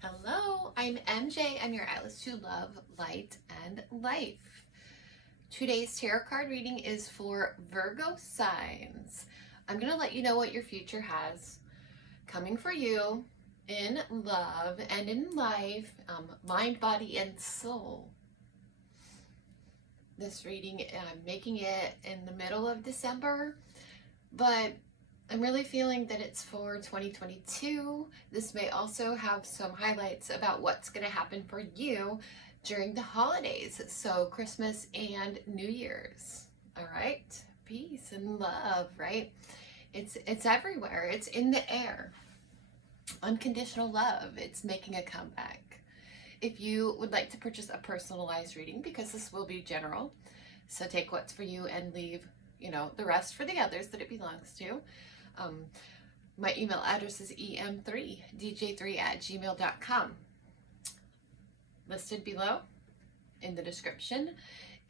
Hello, I'm MJ. I'm your Atlas to Love, Light, and Life. Today's tarot card reading is for Virgo signs. I'm going to let you know what your future has coming for you in love and in life, mind, body, and soul. This reading, I'm making it in the middle of December, but I'm really feeling that it's for 2022. This may also have some highlights about what's going to happen for you during the holidays. So Christmas and New Year's. All right. Peace and love, right? It's everywhere. It's in the air. Unconditional love. It's making a comeback. If you would like to purchase a personalized reading, because this will be general, so take what's for you and leave, the rest for the others that it belongs to. My email address is em3dj3@gmail.com. Listed below in the description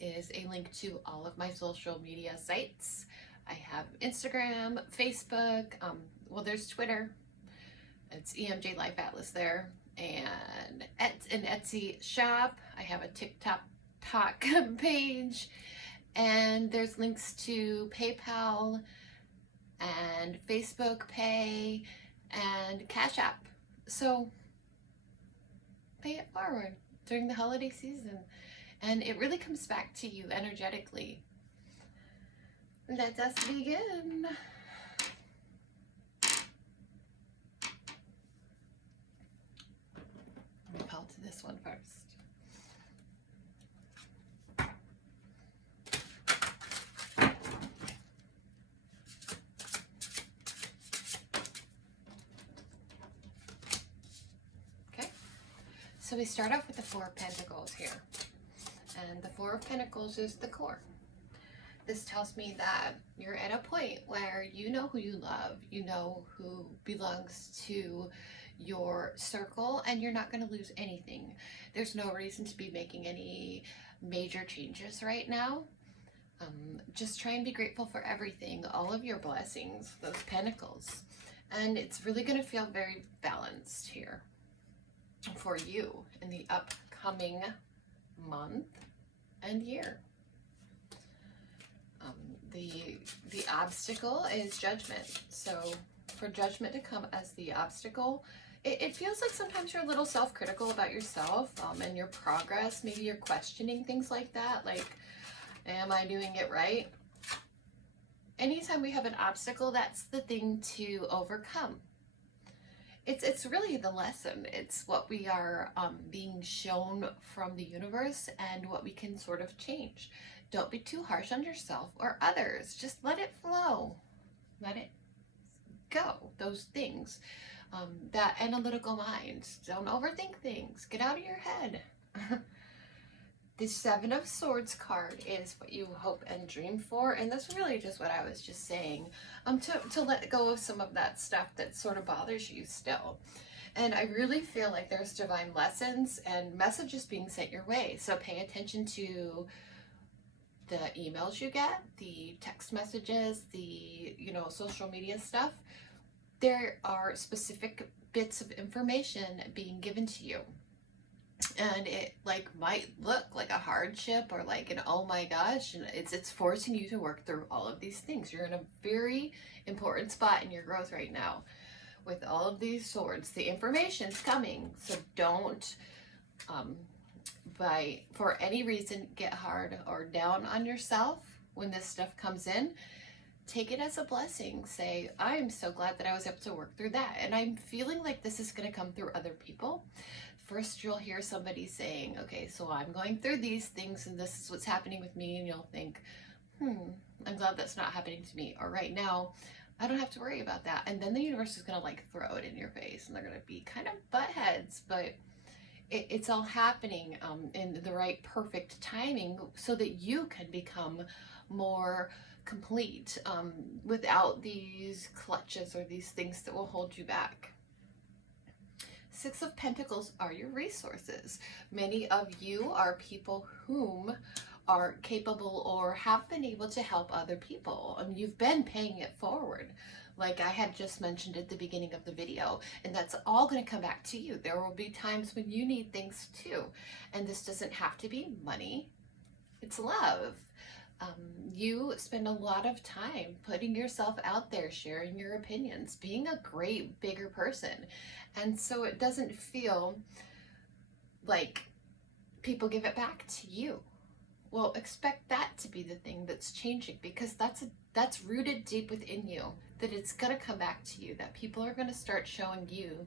is a link to all of my social media sites. I have Instagram, Facebook, there's Twitter. It's EMJ Life Atlas there. And an Etsy shop. I have a TikTok page. And there's links to PayPal and Facebook Pay and Cash App. So pay it forward during the holiday season, and it really comes back to you energetically. Let us begin. Let me call to this one first. So we start off with the Four of Pentacles here. And the Four of Pentacles is the core. This tells me that you're at a point where you know who you love, you know who belongs to your circle, and you're not going to lose anything. There's no reason to be making any major changes right now. Just try and be grateful for everything, all of your blessings, those pentacles. And it's really going to feel very balanced here for you in the upcoming month and year. The obstacle is judgment. So for judgment to come as the obstacle, it feels like sometimes you're a little self-critical about yourself and your progress. Maybe you're questioning things like that, like, am I doing it right? Anytime we have an obstacle, that's the thing to overcome. It's really the lesson. It's what we are being shown from the universe and what we can sort of change. Don't be too harsh on yourself or others. Just let it flow. Let it go. Those things. That analytical mind. Don't overthink things. Get out of your head. The Seven of Swords card is what you hope and dream for, and that's really just what I was just saying, to let go of some of that stuff that sort of bothers you still. And I really feel like there's divine lessons and messages being sent your way, so pay attention to the emails you get, the text messages, the social media stuff. There are specific bits of information being given to you. And it might look like a hardship or like an oh my gosh, and it's forcing you to work through all of these things. You're in a very important spot in your growth right now with all of these swords. The information's coming, so don't for any reason get hard or down on yourself when this stuff comes in. Take it as a blessing. Say, I'm so glad that I was able to work through that, and I'm feeling like this is going to come through other people. First, you'll hear somebody saying, okay, so I'm going through these things and this is what's happening with me. And you'll think, I'm glad that's not happening to me. Or right now, I don't have to worry about that. And then the universe is going to throw it in your face and they're going to be kind of butt heads, but it's all happening in the right perfect timing so that you can become more complete without these clutches or these things that will hold you back. Six of Pentacles are your resources. Many of you are people whom are capable or have been able to help other people. You've been paying it forward. like I had just mentioned at the beginning of the video, and that's all going to come back to you. There will be times when you need things too, and this doesn't have to be money. It's love. You spend a lot of time putting yourself out there, sharing your opinions, being a great, bigger person. And so it doesn't feel like people give it back to you. Well, expect that to be the thing that's changing, because that's rooted deep within you, that it's going to come back to you, that people are going to start showing you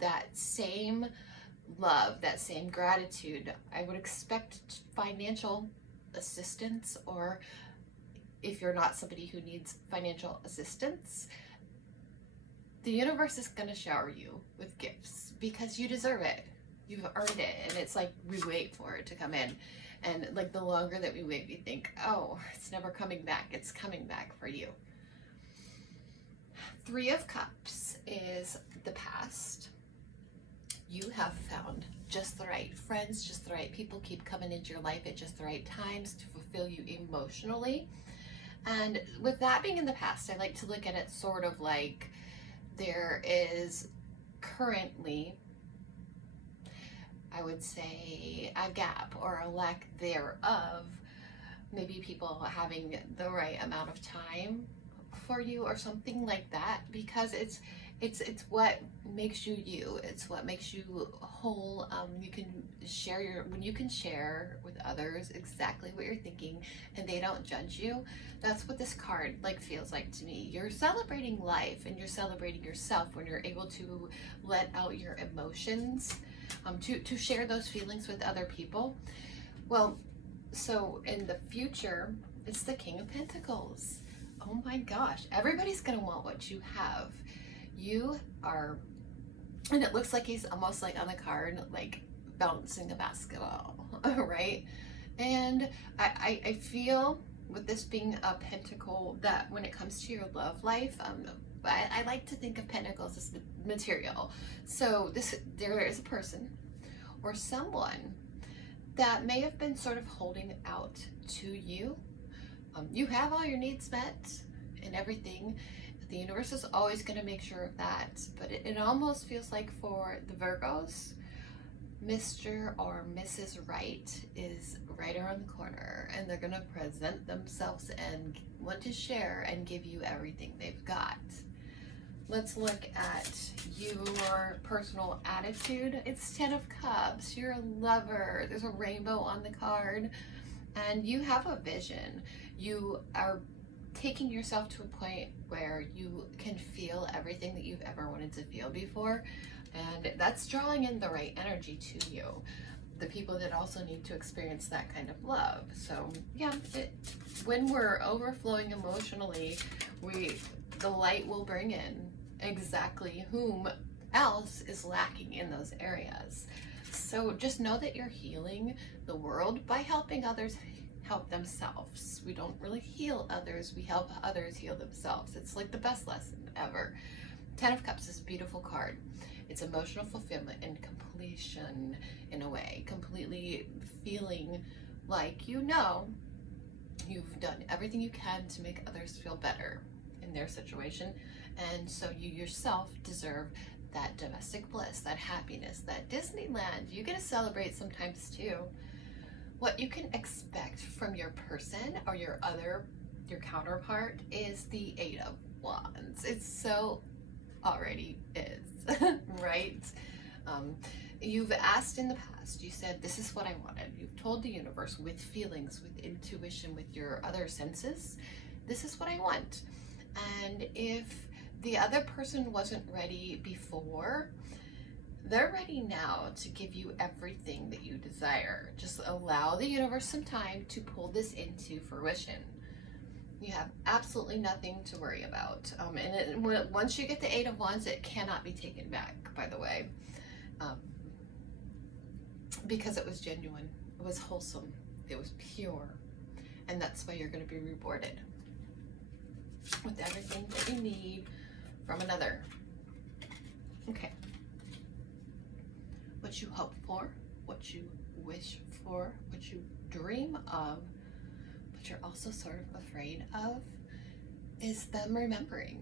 that same love, that same gratitude. I would expect financial assistance, or if you're not somebody who needs financial assistance, the universe is going to shower you with gifts because you deserve it. You've earned it, and it's like we wait for it to come in. And like the longer that we wait, we think, oh, it's never coming back. It's coming back for you. 3 of Cups is the past. You have found just the right friends, just the right people keep coming into your life at just the right times to fulfill you emotionally. And with that being in the past, I like to look at it sort of like there is currently, I would say, a gap or a lack thereof. Maybe people having the right amount of time for you or something like that, because it's what makes you you. It's what makes you whole. You can share when you can share with others exactly what you're thinking and they don't judge you. That's what this card like feels like to me. You're celebrating life and you're celebrating yourself when you're able to let out your emotions, to share those feelings with other people. Well, so in the future, it's the King of Pentacles. Oh my gosh, everybody's gonna want what you have. You are, and it looks like he's almost like on the card, like bouncing a basketball, right? And I feel with this being a pentacle that when it comes to your love life, I like to think of pentacles as material. So there is a person or someone that may have been sort of holding out to you. You have all your needs met and everything. The universe is always going to make sure of that, but it almost feels like for the Virgos, Mr. or Mrs. Right is right around the corner, and they're going to present themselves and want to share and give you everything they've got. Let's look at your personal attitude. It's 10 of Cups. You're a lover. There's a rainbow on the card, and you have a vision. You are taking yourself to a point where you can feel everything that you've ever wanted to feel before, and that's drawing in the right energy to you, the people that also need to experience that kind of love. So yeah, when we're overflowing emotionally, the light will bring in exactly whom else is lacking in those areas. So just know that you're healing the world by helping others help themselves. We don't really heal others, we help others heal themselves. It's like the best lesson ever. 10 of Cups is a beautiful card. It's emotional fulfillment and completion in a way, completely feeling like you've done everything you can to make others feel better in their situation, and so you yourself deserve that domestic bliss, that happiness, that Disneyland. You get to celebrate sometimes too. What you can expect from your person or your counterpart is the 8 of Wands. It so already is, right? You've asked in the past, you said, this is what I wanted. You've told the universe with feelings, with intuition, with your other senses, this is what I want. And if the other person wasn't ready before, they're ready now to give you everything that you desire. Just allow the universe some time to pull this into fruition. You have absolutely nothing to worry about. Once you get the 8 of Wands, it cannot be taken back, by the way, because it was genuine, it was wholesome, it was pure, and that's why you're going to be rewarded with everything that you need from another. Okay. What you hope for, what you wish for, what you dream of, but you're also sort of afraid of, is them remembering.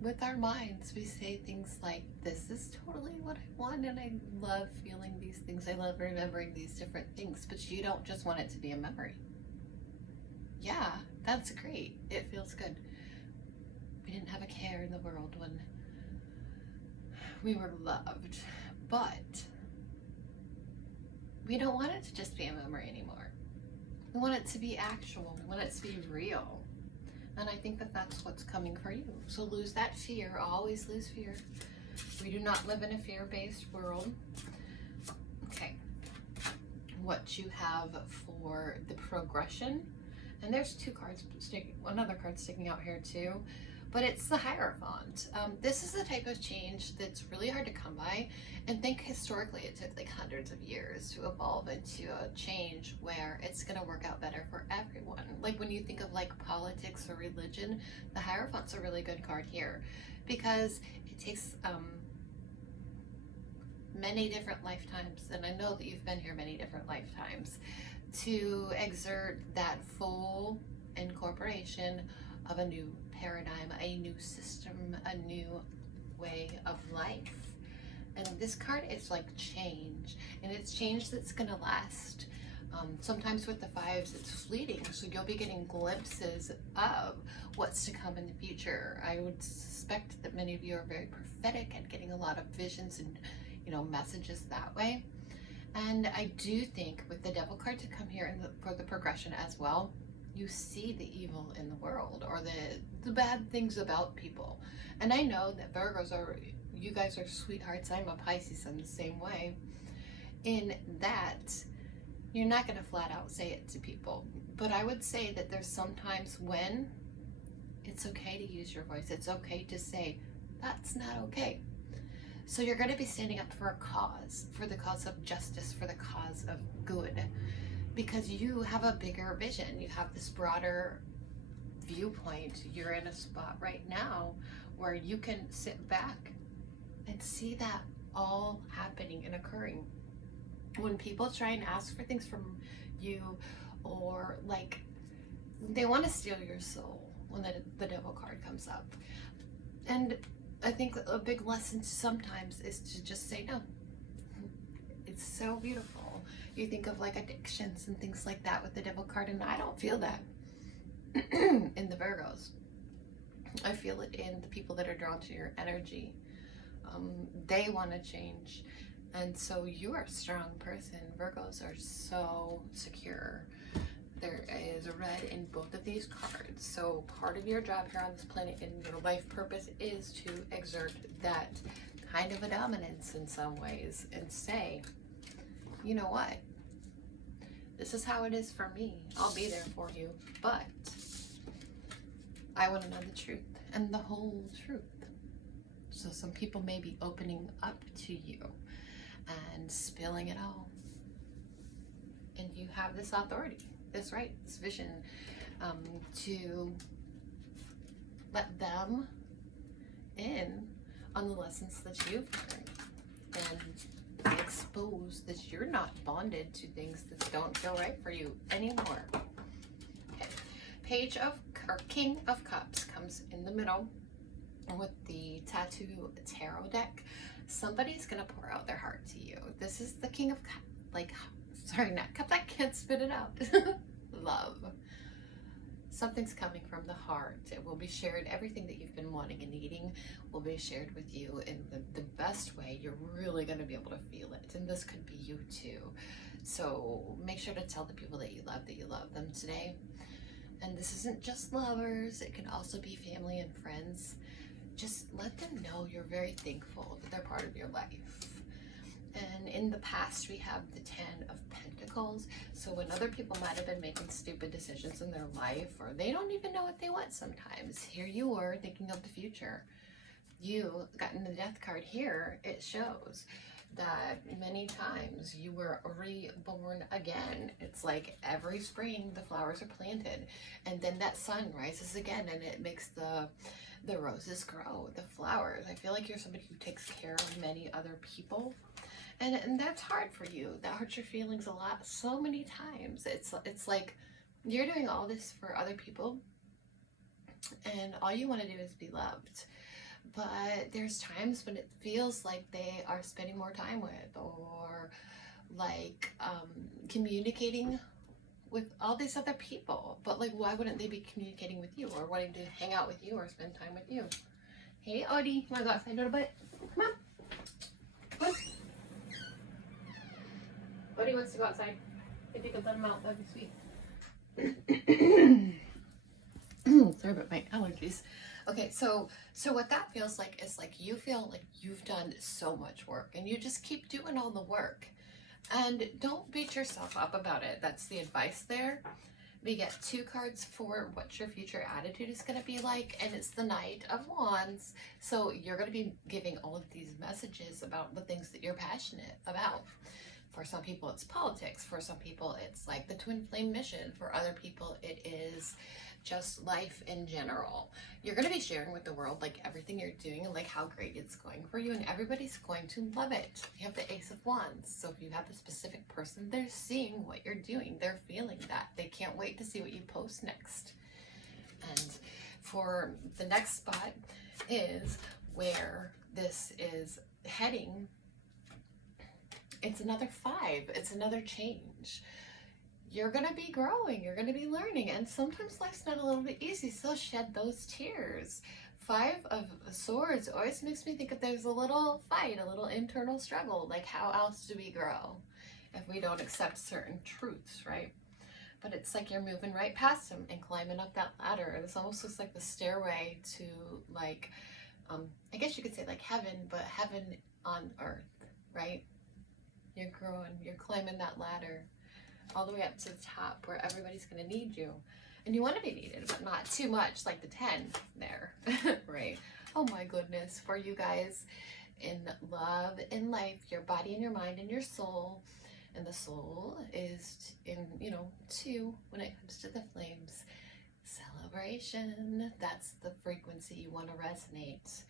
with our minds, we say things like, this is totally what I want, and I love feeling these things. I love remembering these different things, but you don't just want it to be a memory. Yeah, that's great. It feels good. We didn't have a care in the world when we were loved, but we don't want it to just be a memory anymore. We want it to be actual. We want it to be real. And I think that that's what's coming for you. So lose that fear. Always lose fear. We do not live in a fear-based world. Okay. What you have for the progression. And there's two cards, another card sticking out here too. But it's the Hierophant. This is the type of change that's really hard to come by. And think historically it took like hundreds of years to evolve into a change where it's going to work out better for everyone. Like when you think of like politics or religion, the Hierophant's a really good card here because it takes many different lifetimes, and I know that you've been here many different lifetimes, to exert that full incorporation of a new paradigm, a new system, a new way of life. And this card is like change, and it's change that's gonna last. Sometimes with the fives, it's fleeting, so you'll be getting glimpses of what's to come in the future. I would suspect that many of you are very prophetic and getting a lot of visions and, you know, messages that way. And I do think with the Devil card to come here for the progression as well, you see the evil in the world, or the bad things about people. And I know that Virgos are, you guys are sweethearts. I'm a Pisces, I'm the same way. In that, you're not going to flat out say it to people. But I would say that there's sometimes when it's okay to use your voice. It's okay to say, that's not okay. So you're going to be standing up for a cause, for the cause of justice, for the cause of good. Because you have a bigger vision, you have this broader viewpoint. You're in a spot right now where you can sit back and see that all happening and occurring. When people try and ask for things from you, or like they want to steal your soul when the Devil card comes up. And I think a big lesson sometimes is to just say no. It's so beautiful. You think of like addictions and things like that with the Devil card, and I don't feel that in the Virgos. I feel it in the people that are drawn to your energy. They want to change, and so you are a strong person. Virgos are so secure. There is a red in both of these cards. So part of your job here on this planet and your life purpose is to exert that kind of a dominance in some ways and say, you know what? This is how it is for me. I'll be there for you, but I want to know the truth and the whole truth. So some people may be opening up to you and spilling it all. And you have this authority, this right, this vision, to let them in on the lessons that you've learned and expose that you're not bonded to things that don't feel right for you anymore. Okay. Page of, or King of Cups comes in the middle with the Tattoo Tarot deck. Somebody's gonna pour out their heart to you. This is the King of Cups, like, sorry, not cup, I can't spit it out. Love. Something's coming from the heart. It will be shared. Everything that you've been wanting and needing will be shared with you in the best way. You're really going to be able to feel it. And this could be you too. So make sure to tell the people that you love them today. And this isn't just lovers. It can also be family and friends. Just let them know you're very thankful that they're part of your life. And in the past, we have the 10 of Pentacles. So when other people might have been making stupid decisions in their life, or they don't even know what they want sometimes, here you were thinking of the future. You got in the Death card here. It shows that many times you were reborn again. It's like every spring the flowers are planted, and then that sun rises again, and it makes the roses grow, the flowers. I feel like you're somebody who takes care of many other people. And that's hard for you. That hurts your feelings a lot, so many times. It's like you're doing all this for other people, and all you want to do is be loved. But there's times when it feels like they are spending more time with, or like communicating with all these other people. But like, why wouldn't they be communicating with you, or wanting to hang out with you, or spend time with you? Hey, Odie, you wanna go outside a little bit? Come on. Come on. Odie wants to go outside. If you could let him out, that'd be sweet. Sorry about my allergies. Okay, so what that feels like is like you feel like you've done so much work, and you just keep doing all the work. And don't beat yourself up about it. That's the advice there. We get 2 cards for what your future attitude is going to be like, and it's the Knight of Wands. So you're going to be giving all of these messages about the things that you're passionate about. For some people, it's politics. For some people, it's like the twin flame mission. For other people, it is just life in general. You're going to be sharing with the world like everything you're doing and like how great it's going for you, and everybody's going to love it. You have the Ace of Wands, so if you have a specific person, they're seeing what you're doing, they're feeling that, they can't wait to see what you post next. And for the next spot is where this is heading. It's another 5. It's another change. You're going to be growing, you're going to be learning, and sometimes life's not a little bit easy, so shed those tears. 5 of Swords always makes me think if there's a little fight, a little internal struggle, like how else do we grow if we don't accept certain truths, right? But it's like you're moving right past them and climbing up that ladder. It's almost looks like the stairway to like, I guess you could say like heaven, but heaven on earth, right? You're growing, you're climbing that ladder all the way up to the top where everybody's going to need you. And you want to be needed, but not too much, like the 10 there, right? Oh my goodness, for you guys in love, in life, your body and your mind and your soul. And the soul is in, 2 when it comes to the flames. Celebration, that's the frequency you want to resonate.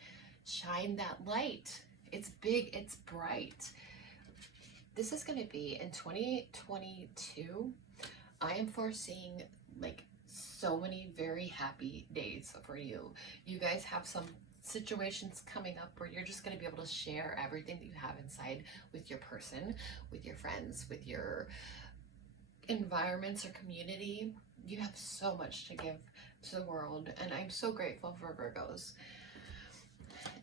Shine that light. It's big, it's bright. This is going to be in 2022. I am foreseeing like so many very happy days for you. You guys have some situations coming up where you're just going to be able to share everything that you have inside with your person, with your friends, with your environments or community. You have so much to give to the world, and I'm so grateful for Virgos.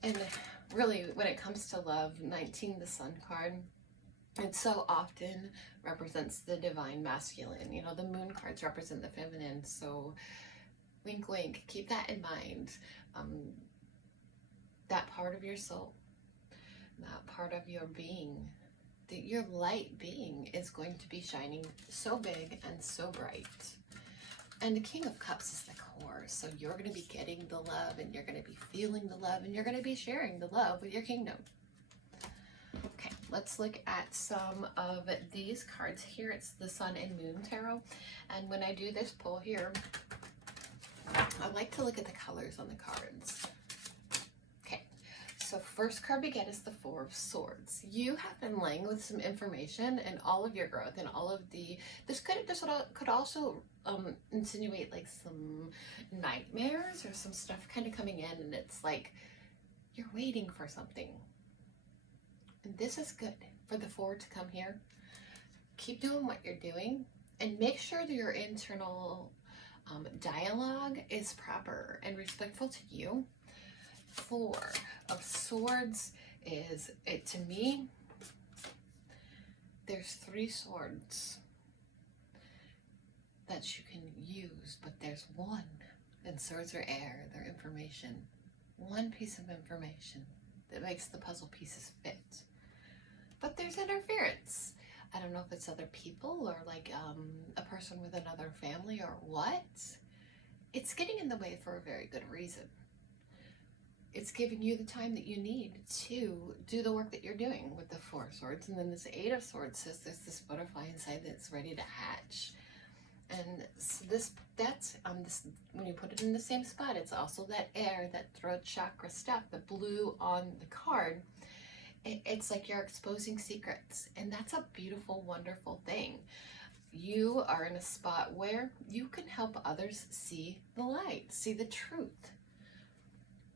And really, when it comes to love, 19, the Sun card, it so often represents the divine masculine. The moon cards represent the feminine. So wink, wink, keep that in mind. That part of your soul, that part of your being, your light being is going to be shining so big and so bright. And the King of Cups is the core. So you're going to be getting the love, and you're going to be feeling the love, and you're going to be sharing the love with your kingdom. Okay, let's look at some of these cards here. It's the Sun and Moon Tarot. And when I do this pull here, I like to look at the colors on the cards. Okay, so first card we get is the 4 of Swords. You have been laying with some information and all of your growth and all of the, this could also insinuate like some nightmares or some stuff kind of coming in, and it's like you're waiting for something. And this is good for the 4 to come here. Keep doing what you're doing, and make sure that your internal dialogue is proper and respectful to you. 4 of Swords is, to me, there's 3 swords that you can use, but there's 1, and swords are air, they're information. 1 piece of information that makes the puzzle pieces fit. But there's interference. I don't know if it's other people or like a person with another family or what. It's getting in the way for a very good reason. It's giving you the time that you need to do the work that you're doing with the 4 of Swords. And then this 8 of Swords says there's this butterfly inside that's ready to hatch. And so that's when you put it in the same spot, it's also that air, that throat chakra stuff, the blue on the card. It's like you're exposing secrets, and that's a beautiful, wonderful thing. you are in a spot where you can help others see the light, see the truth.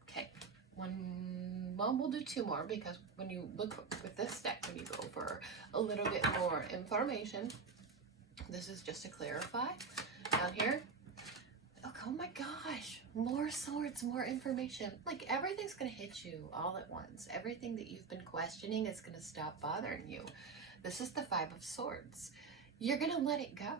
Okay, well, we'll do two more, because when you look with this deck, when you go for a little bit more information, this is just to clarify. Down here, oh my gosh, more swords, more information. Like, everything's going to hit you all at once. Everything that you've been questioning is going to stop bothering you. This is the Five of Swords. You're going to let it go.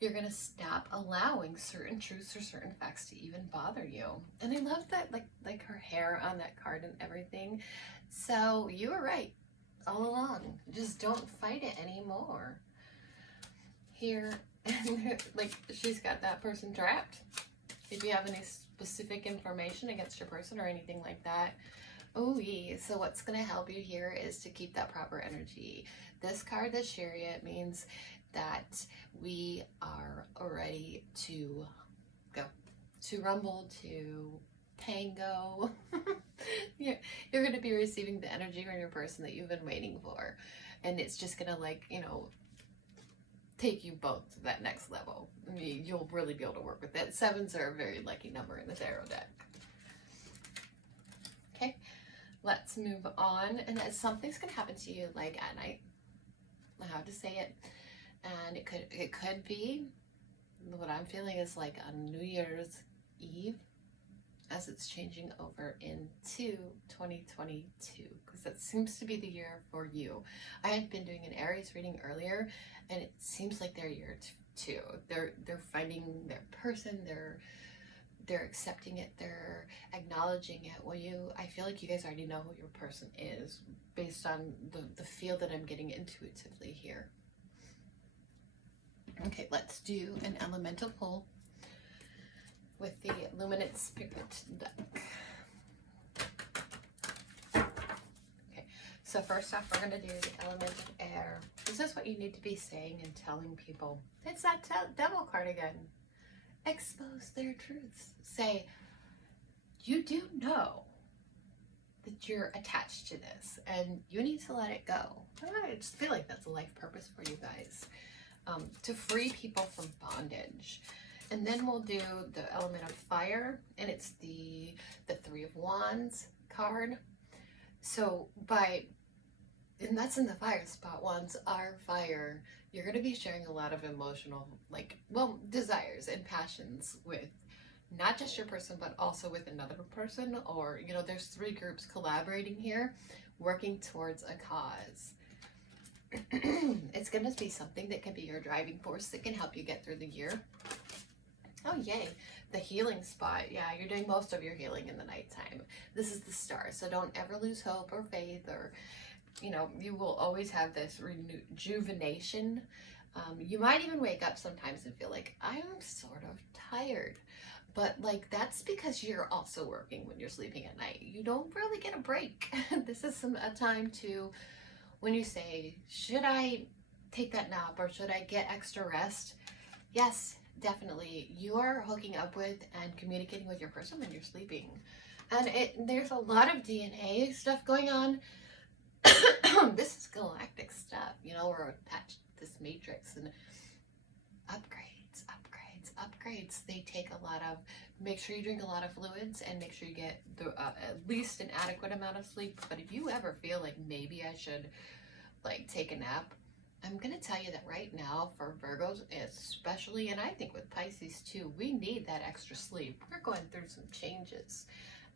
You're going to stop allowing certain truths or certain facts to even bother you. And I love that, like her hair on that card and everything. So you were right all along. Just don't fight it anymore. Here, like, she's got that person trapped. If you have any specific information against your person or anything like that, oh yeah. So what's going to help you here is to keep that proper energy. This card, the Chariot, means that we are ready to go, to rumble, to tango. you're going to be receiving the energy from your person that you've been waiting for, and it's just going to, like, you know, take you both to that next level. I mean, you'll really be able to work with it. Sevens are a very lucky number in the tarot deck. Okay, let's move on. And something's going to happen to you, like, at night. I have to say it. And it could be, what I'm feeling is like on New Year's Eve, as it's changing over into 2022, because that seems to be the year for you. I had been doing an Aries reading earlier, and it seems like their year too. They're finding their person, they're accepting it, they're acknowledging it. Well, I feel like you guys already know who your person is based on the feel that I'm getting intuitively here. Okay, let's do an elemental pull with the Luminant Spirit deck. Okay, so first off, we're going to do the element of air. This is what you need to be saying and telling people. It's that devil card again. Expose their truths. Say, you do know that you're attached to this, and you need to let it go. I just feel like that's a life purpose for you guys. To free people from bondage. And then we'll do the element of fire, and it's the Three of Wands card. So and that's in the fire spot. Wands are fire. You're going to be sharing a lot of emotional, desires and passions with not just your person, but also with another person, or, you know, there's three groups collaborating here, working towards a cause. It's going to be something that can be your driving force that can help you get through the year. Oh, yay. The healing spot. Yeah, you're doing most of your healing in the nighttime. This is the star, so don't ever lose hope or faith, or, you know, you will always have this rejuvenation. You might even wake up sometimes and feel like, I'm sort of tired. But, like, that's because you're also working when you're sleeping at night. You don't really get a break. This is a time to, when you say, should I take that nap or should I get extra rest? Yes, definitely. You are hooking up with and communicating with your person when you're sleeping. And there's a lot of DNA stuff going on. This is galactic stuff. You know, we're attached to this matrix, and upgrades. They take a lot of, make sure you drink a lot of fluids and make sure you get at least an adequate amount of sleep. But if you ever feel like maybe I should, like, take a nap, I'm going to tell you that right now for Virgos especially, and I think with Pisces too, we need that extra sleep. We're going through some changes,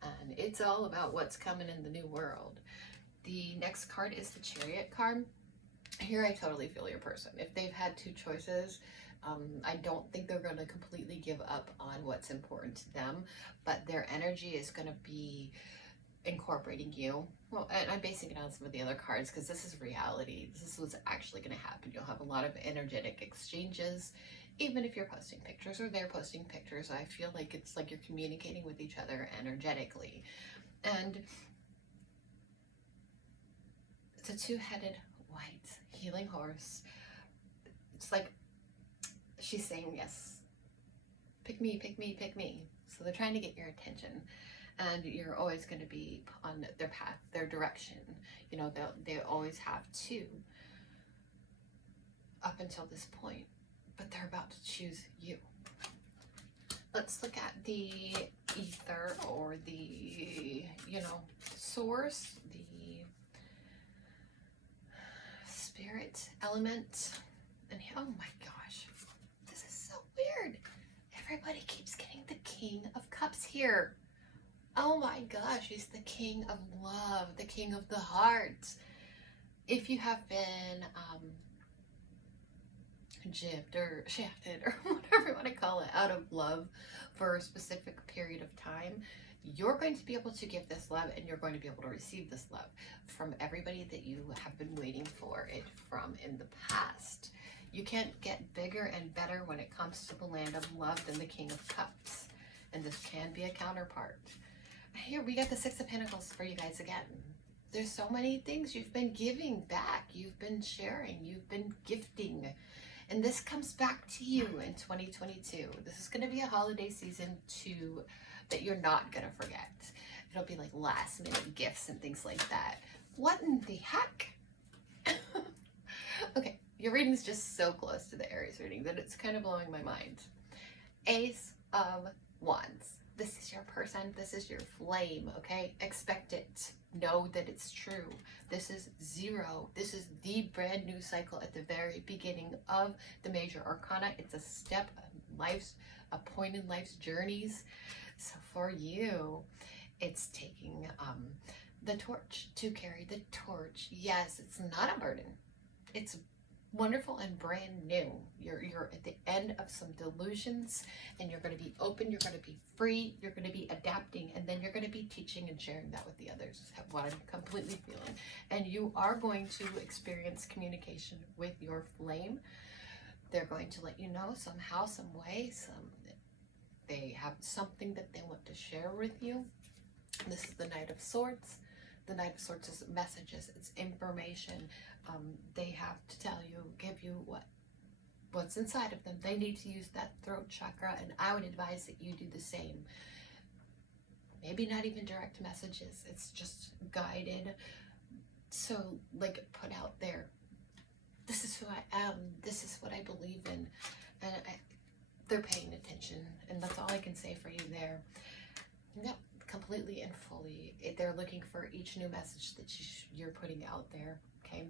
and it's all about what's coming in the new world. The next card is the Chariot card. Here I totally feel your person. If they've had two choices, I don't think they're going to completely give up on what's important to them, but their energy is going to be incorporating you. Well, and I'm basing it on some of the other cards because this is reality. This is what's actually going to happen. You'll have a lot of energetic exchanges, even if you're posting pictures or they're posting pictures. I feel like it's like you're communicating with each other energetically. And it's a two-headed white healing horse. It's like she's saying, yes, pick me, pick me, pick me. So they're trying to get your attention. And you're always going to be on their path, their direction. You know, they always have to, up until this point. but they're about to choose you. Let's look at the ether, or the, source, the spirit element. And oh my gosh, this is so weird. Everybody keeps getting the King of Cups here. Oh my gosh, he's the King of Love, the King of the Heart. If you have been gypped or shafted or whatever you want to call it, out of love for a specific period of time, you're going to be able to give this love, and you're going to be able to receive this love from everybody that you have been waiting for it from in the past. You can't get bigger and better when it comes to the land of love than the King of Cups. And this can be a counterpart. Here we got the Six of Pentacles for you guys again. There's so many things you've been giving back. You've been sharing. You've been gifting. And this comes back to you in 2022. This is going to be a holiday season too that you're not going to forget. It'll be like last minute gifts and things like that. What in the heck? Okay, your reading's just so close to the Aries reading that it's kind of blowing my mind. Ace of Wands. This is your person. This is your flame, okay? Expect it. Know that it's true. This is zero. This is the brand new cycle at the very beginning of the major arcana. It's a step of life's, a point in life's journeys. So for you, it's taking the torch, to carry the torch. Yes, it's not a burden. It's wonderful and brand new. You're at the end of some delusions, and you're going to be open, you're going to be free, you're going to be adapting, and then you're going to be teaching and sharing that with the others, is what I'm completely feeling. And you are going to experience communication with your flame. They're going to let you know somehow, some way, they have something that they want to share with you. This is the Knight of Swords. The Knight of Swords is messages, it's information. They have to tell you, give you what's inside of them. They need to use that throat chakra, and I would advise that you do the same. Maybe not even direct messages, it's just guided. So like, put out there, this is who I am, this is what I believe in, and they're paying attention, and that's all I can say for you there. Yep, completely and fully. They're looking for each new message that you're putting out there, okay?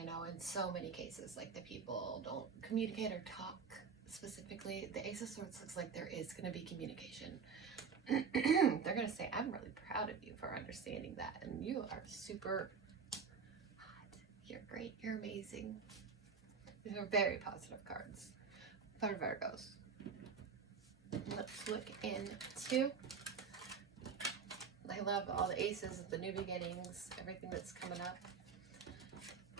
I know in so many cases, like, the people don't communicate or talk specifically. The Ace of Swords looks like there is going to be communication. They're going to say, I'm really proud of you for understanding that, and you are super hot. You're great. You're amazing. These are very positive cards for Virgos. Let's look into, I love all the aces, the new beginnings, everything that's coming up.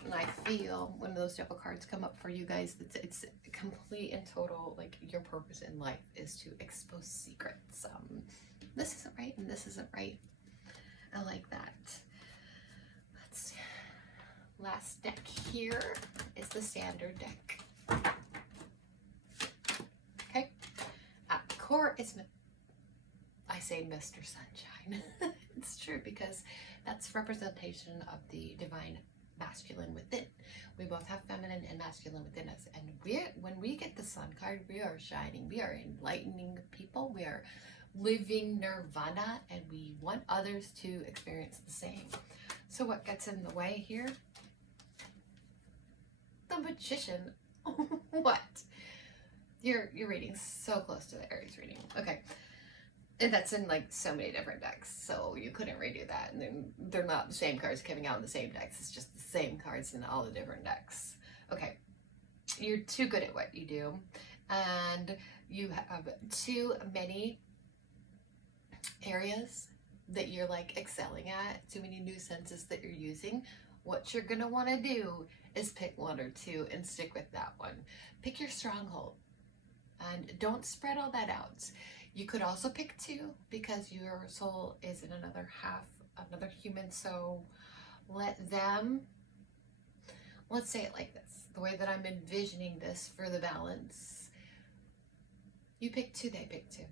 And I feel when those double cards come up for you guys, it's complete and total, like, your purpose in life is to expose secrets. This isn't right and this isn't right. I like that. Let's see. Last deck here is the standard deck. Okay. At the core is, I say Mr. Sunshine. It's true, because that's representation of the divine masculine within. We both have feminine and masculine within us, and when we get the Sun card, we are shining, we are enlightening people, we are living nirvana, and we want others to experience the same. So what gets in the way here? The Magician. What? Your reading's so close to the Aries reading. Okay. And that's in, like, so many different decks, so you couldn't redo that. And then they're not the same cards coming out in the same decks. It's just the same cards in all the different decks. Okay, you're too good at what you do, and you have too many areas that you're, like, excelling at, too many new senses that you're using. What you're gonna want to do is pick one or two and stick with that one. Pick your stronghold, and don't spread all that out. You could also pick two, because your soul is in another half, another human, so let them, let's say it like this, the way that I'm envisioning this for the balance. You pick two, they pick two.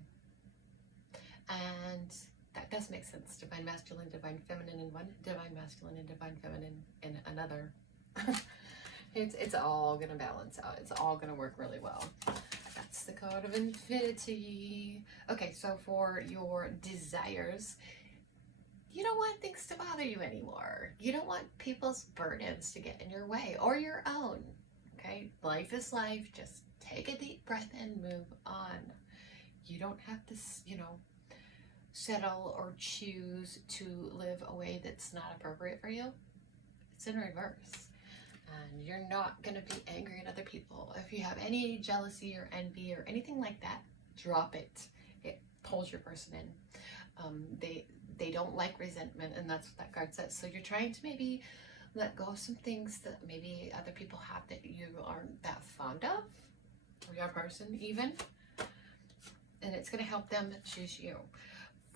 And that does make sense. Divine masculine, divine feminine in one, divine masculine and divine feminine in another. It's all gonna balance out. It's all gonna work really well. That's the card of infinity. Okay, so for your desires, you don't want things to bother you anymore. You don't want people's burdens to get in your way or your own. Okay, life is life. Just take a deep breath and move on. You don't have to, you know, settle or choose to live a way that's not appropriate for you. It's in reverse. And you're not going to be angry at other people. If you have any jealousy or envy or anything like that, drop it. It pulls your person in. They don't like resentment, and that's what that card says. So you're trying to maybe let go of some things that maybe other people have that you aren't that fond of, or your person even. And it's going to help them choose you.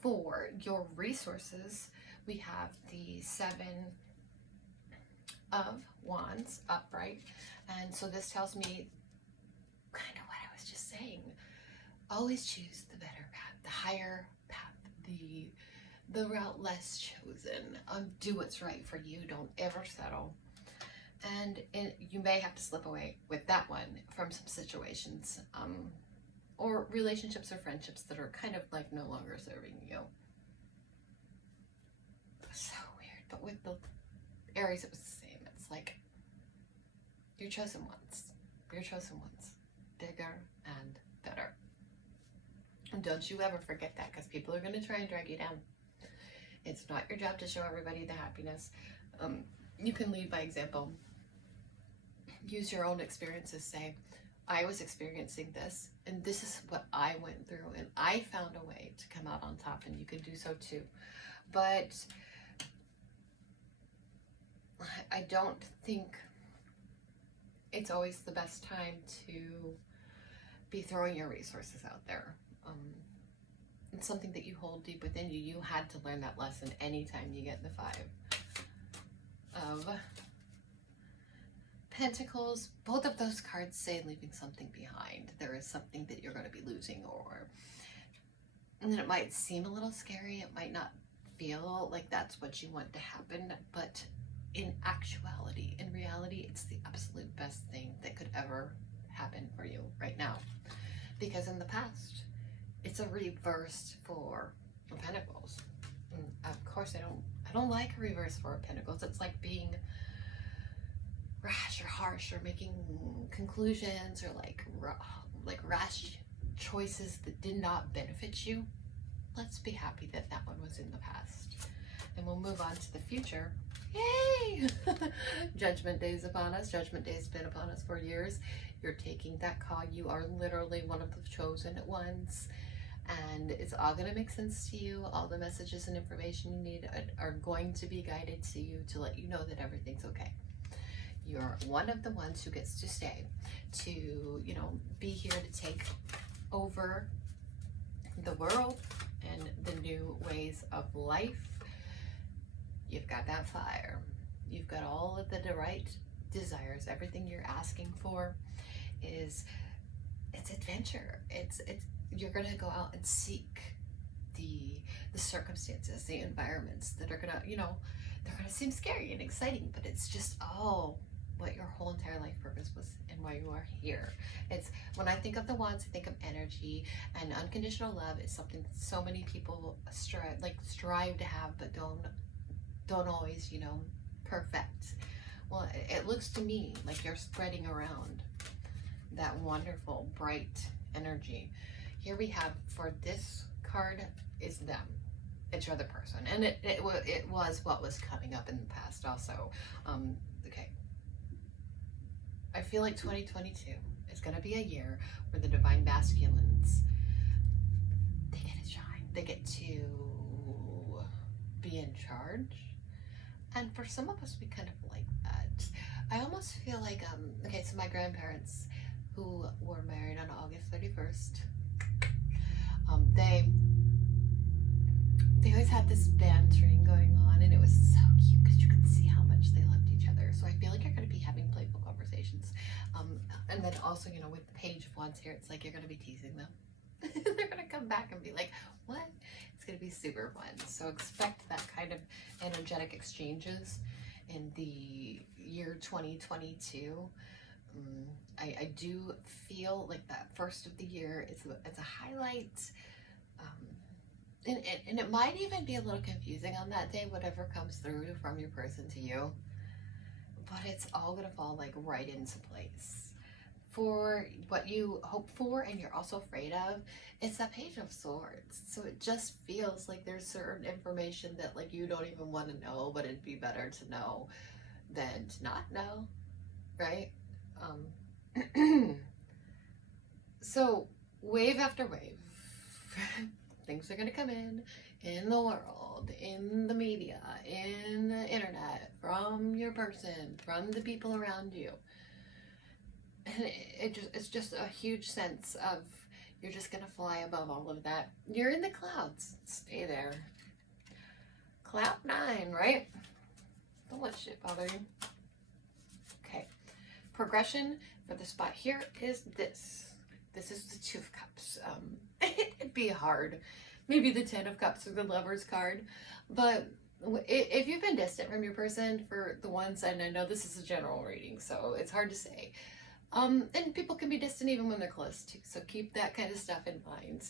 For your resources, we have the 7 of Wands upright, and so this tells me kind of what I was just saying. Always choose the better path, the higher path, the route less chosen. Do what's right for you. Don't ever settle. And you may have to slip away with that one from some situations, or relationships or friendships that are kind of like no longer serving you. So weird. But with the Aries, it was the same. It's like, you're chosen ones. You're chosen ones. Bigger and better. And don't you ever forget that, because people are going to try and drag you down. It's not your job to show everybody the happiness. You can lead by example. Use your own experiences. Say, I was experiencing this, and this is what I went through, and I found a way to come out on top, and you can do so too. But I don't think it's always the best time to be throwing your resources out there. It's something that you hold deep within you. You had to learn that lesson anytime you get the 5 of Pentacles. Both of those cards say leaving something behind. There is something that you're going to be losing, and then it might seem a little scary. It might not feel like that's what you want to happen, but in actuality, in reality, it's the absolute best thing that could ever happen for you right now. Because in the past, it's a reverse for Pentacles. And of course, I don't like a reverse for Pentacles. It's like being rash or harsh, or making conclusions, or like rash choices that did not benefit you. Let's be happy that that one was in the past. And we'll move on to the future. Yay! Judgment Day is upon us. Judgment Day has been upon us for years. You're taking that call. You are literally one of the chosen ones. And it's all going to make sense to you. All the messages and information you need are going to be guided to you to let you know that everything's okay. You're one of the ones who gets to stay, to, you know, be here to take over the world and the new ways of life. You've got that fire. You've got all of the right desires. Everything you're asking for it's adventure. You're gonna go out and seek the circumstances, the environments that are gonna, you know, they're gonna seem scary and exciting, but it's just what your whole entire life purpose was and why you are here. It's, when I think of the wands, I think of energy, and unconditional love is something that so many people strive to have, but don't always, you know, perfect. Well, it looks to me like you're spreading around that wonderful, bright energy. Here we have, for this card, is them. It's your other person. And it was what was coming up in the past also. Okay. I feel like 2022 is going to be a year where the divine masculines, they get to shine. They get to be in charge. And for some of us, we kind of like that. I almost feel like, okay, so my grandparents, who were married on August 31st, they always had this bantering going on, and it was so cute because you could see how much they loved each other. So I feel like you're going to be having playful conversations. And then also, you know, with the Page of Wands here, it's like you're going to be teasing them. They're going to come back and be like, what? It's going to be super fun. So expect that kind of energetic exchanges in the year 2022. I do feel like that first of the year it's a highlight. And it might even be a little confusing on that day, whatever comes through from your person to you. But it's all going to fall like right into place. For what you hope for and you're also afraid of, it's that Page of Swords. So it just feels like there's certain information that like you don't even want to know, but it'd be better to know than to not know, right? So wave after wave. Things are going to come in the world, in the media, in the internet, from your person, from the people around you. And it's just a huge sense of you're just going to fly above all of that. You're in the clouds. Stay there. Cloud 9, right? Don't let shit bother you. Okay. Progression for the spot here is this. This is the Two of Cups. It'd be hard. Maybe the Ten of Cups or the Lover's card. But if you've been distant from your person for the ones, and I know this is a general reading, so it's hard to say. And people can be distant even when they're close too. So keep that kind of stuff in mind.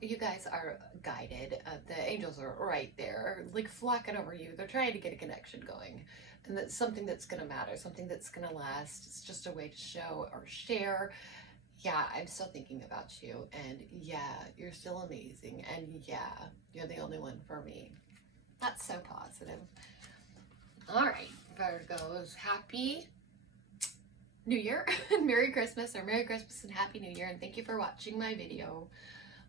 You guys are guided. The angels are right there, like flocking over you. They're trying to get a connection going. And that's something that's going to matter, something that's going to last. It's just a way to show or share. Yeah, I'm still thinking about you, and yeah, you're still amazing, and yeah, you're the only one for me. That's so positive. All right, Virgos, happy New Year, Merry Christmas, or Merry Christmas and Happy New Year, and thank you for watching my video.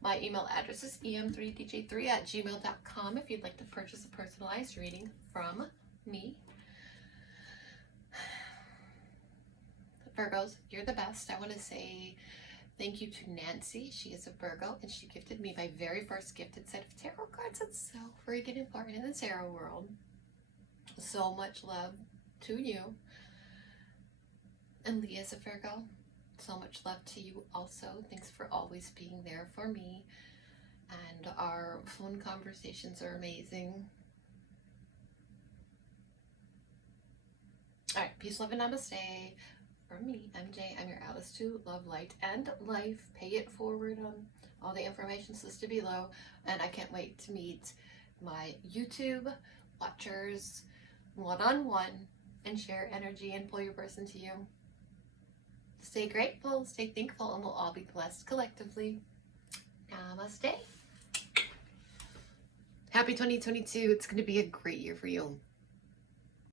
My email address is em3dj3@gmail.com if you'd like to purchase a personalized reading from me. Virgos, you're the best. I want to say thank you to Nancy. She is a Virgo, and she gifted me my very first gifted set of tarot cards. It's so freaking important in the tarot world. So much love to you. And Leah's a Virgo. So much love to you also. Thanks for always being there for me. And our phone conversations are amazing. All right, peace, love, and namaste. From me, MJ, I'm your Alice to Love, Light, and Life. Pay it forward on all the information's listed below. And I can't wait to meet my YouTube watchers one-on-one and share energy and pull your person to you. Stay grateful, stay thankful, and we'll all be blessed collectively. Namaste. Happy 2022. It's going to be a great year for you.